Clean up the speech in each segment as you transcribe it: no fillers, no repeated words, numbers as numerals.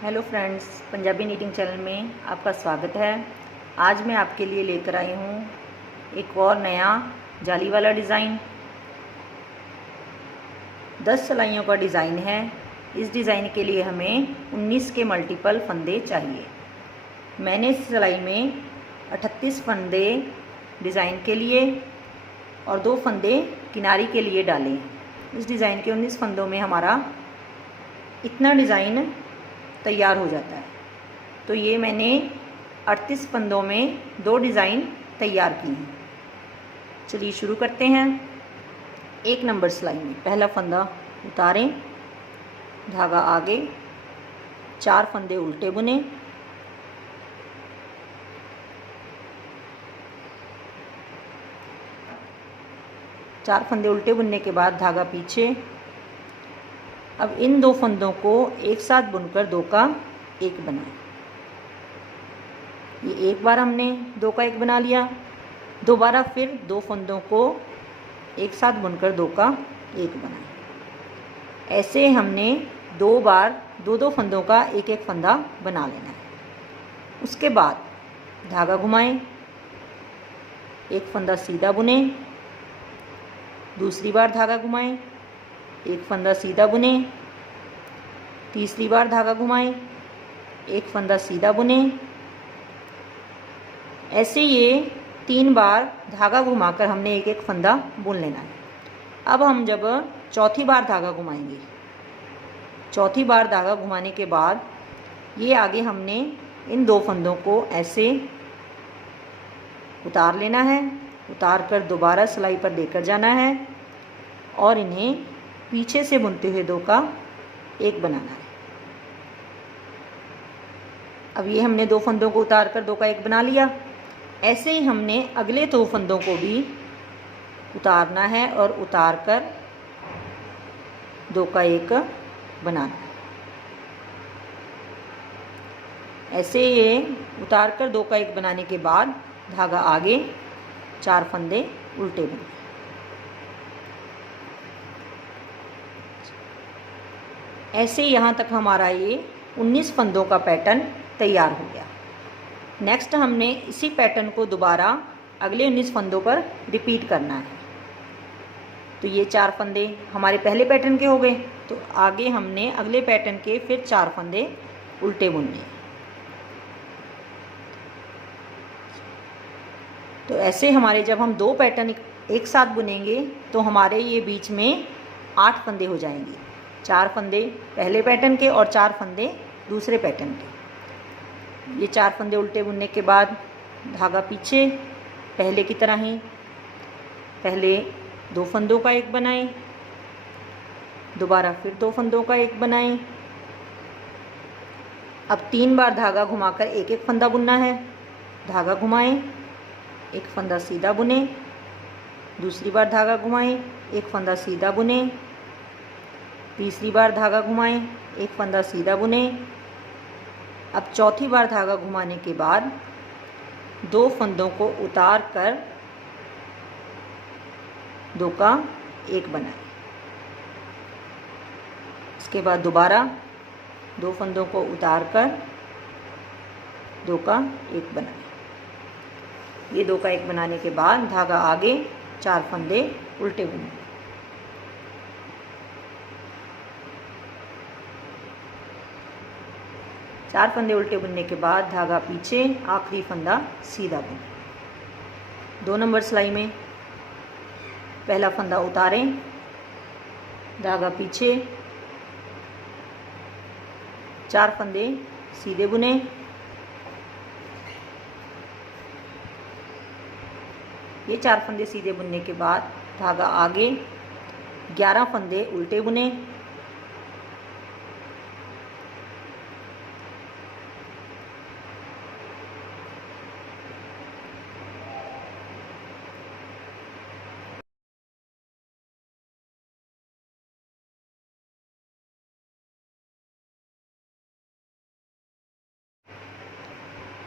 Hello friends, Punjabi knitting channel में आपका स्वागत है। आज मैं आपके लिए लेकर आई हूँ एक और नया जाली वाला डिज़ाइन। 10 सिलाइयों का डिज़ाइन है। इस डिज़ाइन के लिए हमें 19 के मल्टीपल फंदे चाहिए। मैंने इस सिलाई में 38 फंदे डिज़ाइन के लिए और 2 फंदे किनारी के लिए डाले हैं। इस डिज़ाइन के 19 फंदों में हमारा इतना डिज़ाइन तैयार हो जाता है। तो ये मैंने 38 फंदों में 2 डिज़ाइन तैयार किए हैं। चलिए शुरू करते हैं। 1 नंबर सिलाई में पहला फंदा उतारें, धागा आगे, 4 फंदे उल्टे बुने, चार फंदे उल्टे बुनने के बाद धागा पीछे। अब इन 2 फंदों को एक साथ बुनकर 2 का 1 बनाएं। ये एक बार हमने 2 का 1 बना लिया। दोबारा फिर 2 फंदों को एक साथ बुनकर 2 का 1 बनाएं। ऐसे हमने 2 बार 2-2 फंदों का 1-1 फंदा बना लेना है। उसके बाद धागा घुमाएं, एक फंदा सीधा बुने, दूसरी बार धागा घुमाएं, एक फंदा सीधा बुने, तीसरी बार धागा घुमाएं, एक फंदा सीधा बुने। ऐसे ये 3 बार धागा घुमाकर हमने 1-1 फंदा बुन लेना है। अब हम जब चौथी बार धागा घुमाएंगे, चौथी बार धागा घुमाने के बाद ये आगे हमने इन 2 फंदों को ऐसे उतार लेना है। उतार कर दोबारा सिलाई पर लेकर जाना है और इन्हें पीछे से बुनते हुए 2 का 1 बनाना है। अब ये हमने 2 फंदों को उतार कर 2 का 1 बना लिया। ऐसे ही हमने अगले 2 फंदों को भी उतारना है और उतार कर 2 का 1 बनाना है। ऐसे ये उतार कर 2 का 1 बनाने के बाद धागा आगे, 4 फंदे उल्टे बुने। ऐसे यहाँ तक हमारा ये 19 फंदों का पैटर्न तैयार हो गया। नेक्स्ट हमने इसी पैटर्न को दोबारा अगले 19 फंदों पर रिपीट करना है। तो ये 4 फंदे हमारे पहले पैटर्न के हो गए। तो आगे हमने अगले पैटर्न के फिर 4 फंदे उल्टे बुनने। तो ऐसे हमारे जब हम 2 पैटर्न एक साथ बुनेंगे तो हमारे ये बीच में 8 फंदे हो जाएंगे। 4 फंदे पहले पैटर्न के और 4 फंदे दूसरे पैटर्न के। ये 4 फंदे उल्टे बुनने के बाद धागा पीछे, पहले की तरह ही पहले 2 फंदों का 1 बनाएं, दोबारा फिर 2 फंदों का 1 बनाएं। अब 3 बार धागा घुमाकर 1-1 फंदा बुनना है। धागा घुमाएं, एक फंदा सीधा बुने, दूसरी बार धागा घुमाएं, एक फंदा सीधा बुने, तीसरी बार धागा घुमाएं, एक फंदा सीधा बुने। अब चौथी बार धागा घुमाने के बाद 2 फंदों को उतार कर 2 का 1 बनाएं। इसके बाद दोबारा 2 फंदों को उतार कर 2 का 1 बनाएं। ये 2 का 1 बनाने के बाद धागा आगे, 4 फंदे उल्टे बुने। चार फंदे उल्टे बुनने के बाद धागा पीछे, आखिरी फंदा सीधा बुने। 2 नंबर सिलाई में पहला फंदा उतारें, धागा पीछे, 4 फंदे सीधे बुने। ये 4 फंदे सीधे बुनने के बाद धागा आगे, 11 फंदे उल्टे बुने।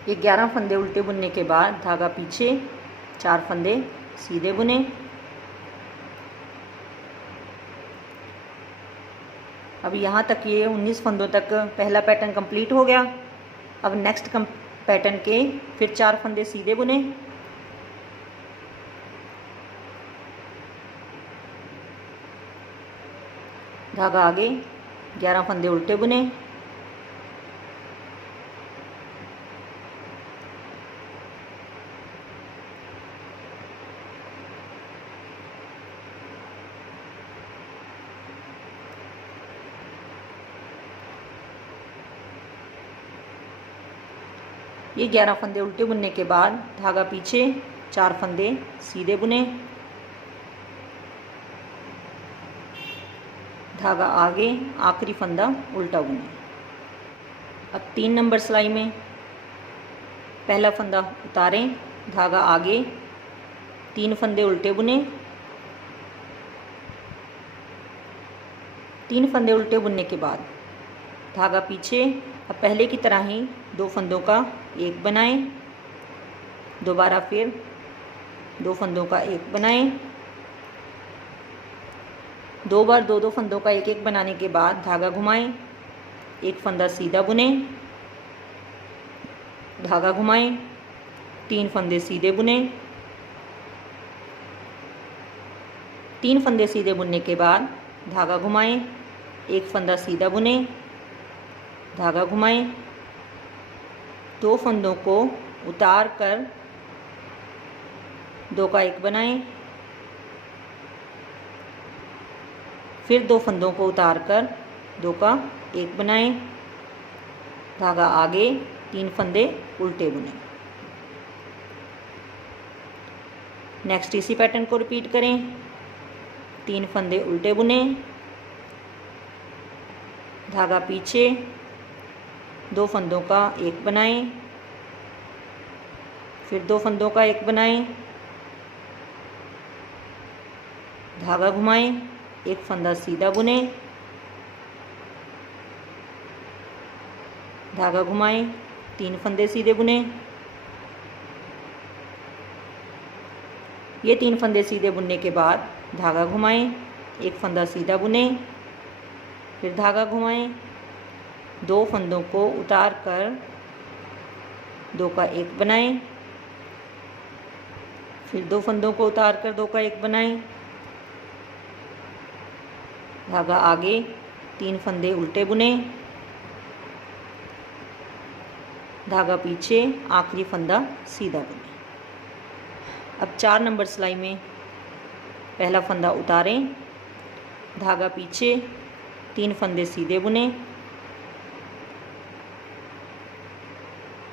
ये 11 फंदे उल्टे बुनने के बाद धागा पीछे, 4 फंदे सीधे बुने। अब यहाँ तक ये 19 फंदों तक पहला पैटर्न कंप्लीट हो गया। अब नेक्स्ट पैटर्न के फिर 4 फंदे सीधे बुने, धागा आगे, 11 फंदे उल्टे बुने, ये 11 फंदे उल्टे बुनने के बाद धागा पीछे, 4 फंदे सीधे बुने, धागा आगे, आखिरी फंदा उल्टा बुने। अब 3 नंबर सिलाई में पहला फंदा उतारें, धागा आगे, 3 फंदे उल्टे बुने, 3 फंदे उल्टे बुनने के बाद धागा पीछे। अब पहले की तरह ही 2 फंदों का एक बनाएं, दोबारा फिर 2 फंदों का एक बनाएं, 2 बार 2 फंदों का एक एक बनाने के बाद धागा घुमाएं, एक फंदा सीधा बुने, धागा घुमाएं, 3 फंदे सीधे बुने, 3 फंदे सीधे बुनने के बाद धागा घुमाएं, एक फंदा सीधा बुने, धागा घुमाएं, 2 फंदों को उतार कर 2 का एक बनाएं, फिर 2 फंदों को उतार कर 2 का एक बनाएं, धागा आगे, 3 फंदे उल्टे बुने। नेक्स्ट इसी पैटर्न को रिपीट करें, 3 फंदे उल्टे बुने, धागा पीछे, 2 फंदों का एक बनाएं, फिर 2 फंदों का एक बनाएं, धागा घुमाएं, एक फंदा सीधा बुने, धागा घुमाएं, 3 फंदे सीधे बुने, ये 3 फंदे सीधे बुनने के बाद धागा घुमाएं, एक फंदा सीधा बुने, फिर धागा घुमाएं, 2 फंदों को उतार कर 2 का एक बनाएं, फिर 2 फंदों को उतार कर 2 का एक बनाएं, धागा आगे, 3 फंदे उल्टे बुने, धागा पीछे, आखिरी फंदा सीधा बुने। अब 4 नंबर सिलाई में पहला फंदा उतारें, धागा पीछे, 3 फंदे सीधे बुने,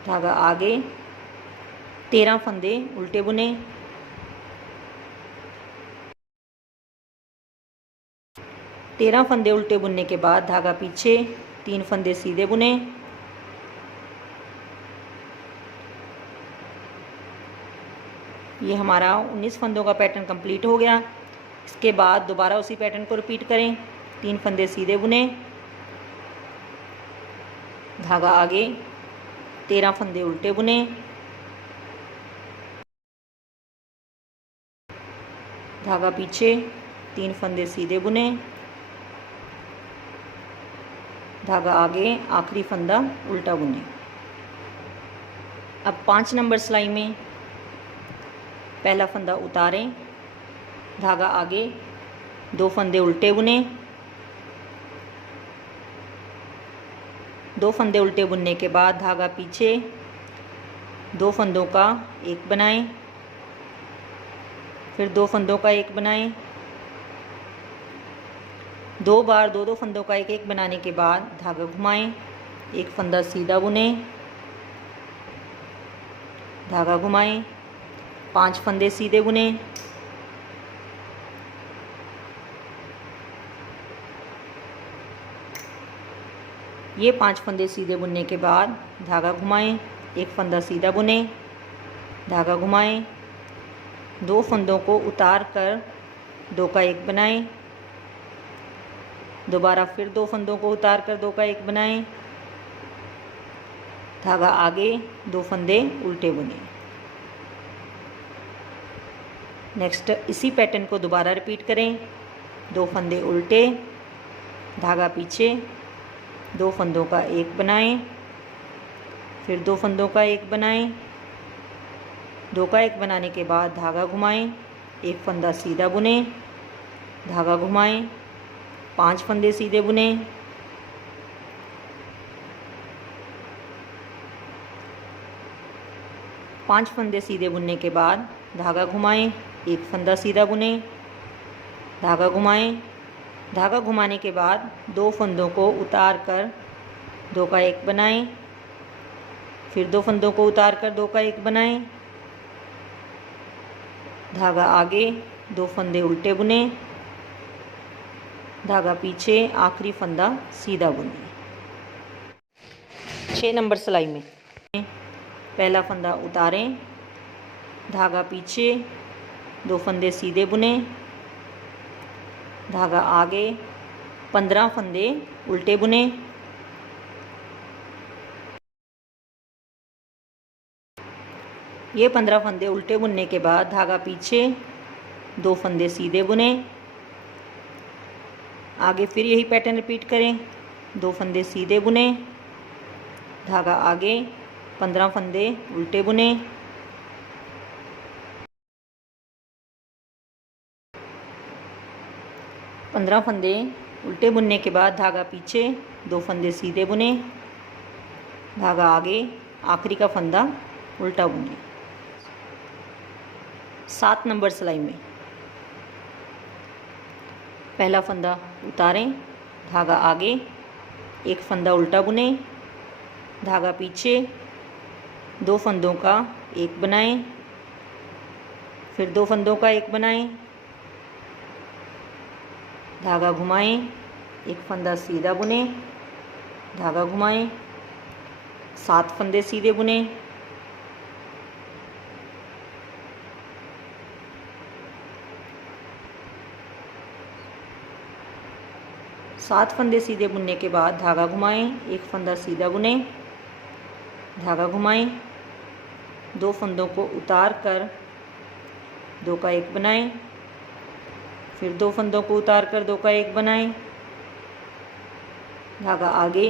धागा आगे, 13 फंदे उल्टे बुने, 13 फंदे उल्टे बुनने के बाद धागा पीछे, 3 फंदे सीधे बुने, ये हमारा 19 फंदों का पैटर्न कंप्लीट हो गया। इसके बाद दोबारा उसी पैटर्न को रिपीट करें, 3 फंदे सीधे बुने, धागा आगे, 13 फंदे उल्टे बुने, धागा पीछे, 3 फंदे सीधे बुने, धागा आगे, आखिरी फंदा उल्टा बुने। अब 5 नंबर सिलाई में पहला फंदा उतारें, धागा आगे, 2 फंदे उल्टे बुने, 2 फंदे उल्टे बुनने के बाद धागा पीछे, 2 फंदों का एक बनाएं, फिर 2 फंदों का एक बनाएं, 2 बार 2 फंदों का एक एक बनाने के बाद धागा घुमाएं, एक फंदा सीधा बुने, धागा घुमाएं, 5 फंदे सीधे बुने, ये 5 फंदे सीधे बुनने के बाद धागा घुमाएं, एक फंदा सीधा बुने, धागा घुमाएं, 2 फंदों को उतार कर 2 का एक बनाएं, दोबारा फिर 2 फंदों को उतार कर 2 का एक बनाएं, धागा आगे, 2 फंदे उल्टे बुने। नेक्स्ट इसी पैटर्न को दोबारा रिपीट करें, 2 फंदे उल्टे, धागा पीछे, 2 फंदों का एक बनाएं, फिर 2 फंदों का एक बनाएं, 2 का एक बनाने के बाद धागा घुमाएं, एक फंदा सीधा बुनें, धागा घुमाएं, 5 फंदे सीधे बुनें, पाँच फंदे सीधे बुनने के बाद धागा घुमाएं, एक फंदा सीधा बुनें, धागा घुमाएं, धागा घुमाने के बाद 2 फंदों को उतार कर 2 का एक बनाएं, फिर 2 फंदों को उतार कर 2 का एक बनाएं, धागा आगे, 2 फंदे उल्टे बुनें, धागा पीछे, आखिरी फंदा सीधा बुनें। 6 नंबर सिलाई में पहला फंदा उतारें, धागा पीछे, 2 फंदे सीधे बुनें, धागा आगे, 15 फंदे उल्टे बुनें, ये 15 फंदे उल्टे बुनने के बाद धागा पीछे, 2 फंदे सीधे बुनें, आगे फिर यही पैटर्न रिपीट करें, 2 फंदे सीधे बुनें, धागा आगे, 15 फंदे उल्टे बुनें, पंद्रह फंदे उल्टे बुनने के बाद धागा पीछे, 2 फंदे सीधे बुनें, धागा आगे, आखिरी का फंदा उल्टा बुनें। 7 नंबर सिलाई में पहला फंदा उतारें, धागा आगे, एक फंदा उल्टा बुनें, धागा पीछे, 2 फंदों का एक बनाएं, फिर 2 फंदों का एक बनाएं, धागा घुमाएं, एक फंदा सीधा बुनें, धागा घुमाएं, 7 फंदे सीधे बुनें, सात फंदे सीधे बुनने के बाद धागा घुमाएं, एक फंदा सीधा बुनें, धागा घुमाएं, 2 फंदों को उतार कर 2 का एक बनाएं, फिर 2 फंदों को उतार कर 2 का एक बनाएं, धागा आगे,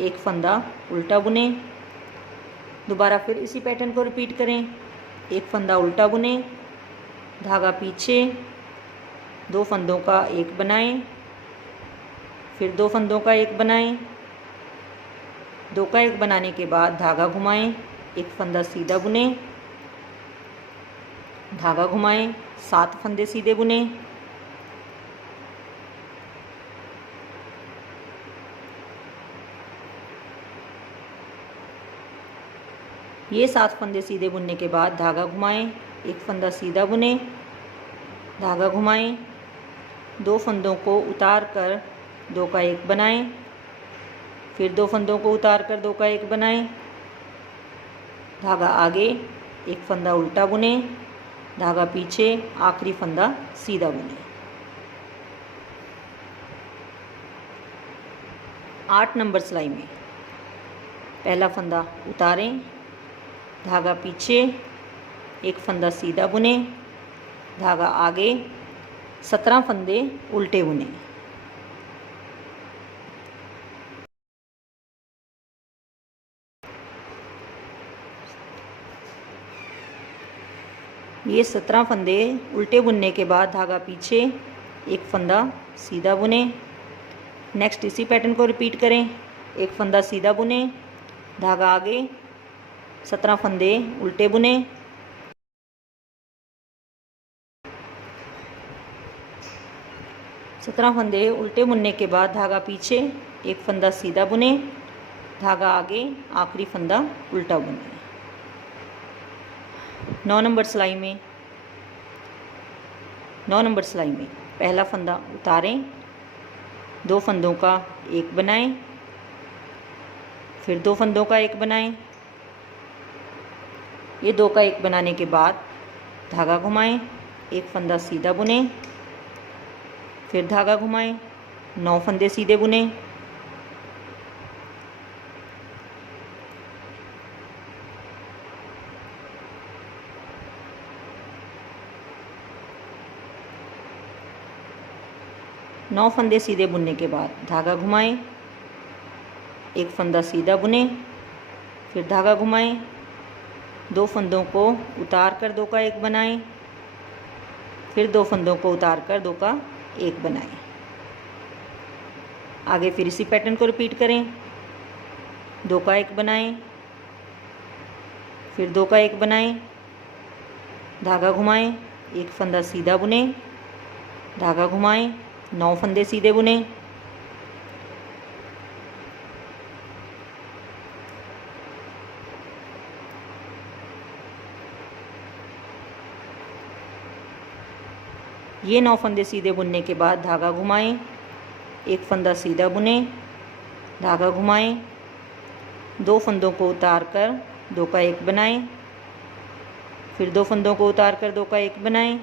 एक फंदा उल्टा बुनें, दोबारा फिर इसी पैटर्न को रिपीट करें, एक फंदा उल्टा बुनें, धागा पीछे, 2 फंदों का एक बनाएं, फिर 2 फंदों का एक बनाएं, 2 का एक बनाने के बाद धागा घुमाएं, एक फंदा सीधा बुनें, धागा घुमाएं, 7 फंदे सीधे बुनें, ये 7 फंदे सीधे बुनने के बाद धागा घुमाएं, एक फंदा सीधा बुनें, धागा घुमाएं, 2 फंदों को उतार कर 2 का एक बनाएं, फिर 2 फंदों को उतार कर 2 का एक बनाएं, धागा आगे, एक फंदा उल्टा बुनें, धागा पीछे, आखिरी फंदा सीधा बुनें। 8 नंबर सिलाई में पहला फंदा उतारें, धागा पीछे, एक फंदा सीधा बुनें, धागा आगे, 17 फंदे उल्टे बुनें, ये 17 फंदे उल्टे बुनने के बाद धागा पीछे, एक फंदा सीधा बुनें, नेक्स्ट इसी पैटर्न को रिपीट करें, एक फंदा सीधा बुनें, धागा आगे, 17 फंदे उल्टे बुनें, सत्रह फंदे उल्टे बुनने के बाद धागा पीछे, एक फंदा सीधा बुनें, धागा आगे, आखिरी फंदा उल्टा बुनें। 9 नंबर सिलाई में पहला फंदा उतारें, 2 फंदों का एक बनाएं, फिर 2 फंदों का एक बनाएं, ये 2 का एक बनाने के बाद धागा घुमाएं, एक फंदा सीधा बुनें, फिर धागा घुमाएं, 9 फंदे सीधे बुनें, 9 फंदे सीधे बुनने के बाद धागा घुमाएं, एक फंदा सीधा बुने, फिर धागा घुमाएं, 2 फंदों को उतार कर 2 का 1 बनाएं, फिर 2 फंदों को उतार कर 2 का 1 बनाएं। आगे फिर इसी पैटर्न को रिपीट करें, 2 का 1 बनाएं, फिर 2 का 1 बनाएं, धागा घुमाएं, एक फंदा सीधा बुने, धागा घुमाएं, 9 फंदे सीधे बुने, ये 9 फंदे सीधे बुनने के बाद धागा घुमाएं, एक फंदा सीधा बुने, धागा घुमाएं, 2 फंदों को उतार कर 2 का 1 बनाएं, फिर 2 फंदों को उतार कर 2 का 1 बनाएं,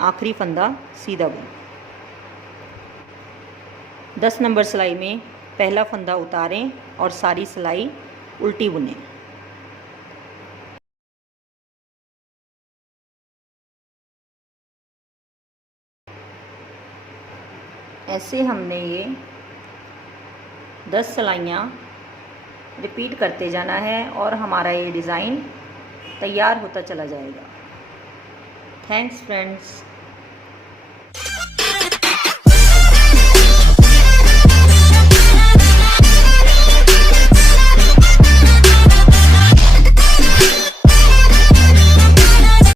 आखिरी फंदा सीधा बुनें। 10 नंबर सिलाई में पहला फंदा उतारें और सारी सिलाई उल्टी बुनें। ऐसे हमने ये 10 सिलाइयाँ रिपीट करते जाना है और हमारा ये डिज़ाइन तैयार होता चला जाएगा। Thanks friends.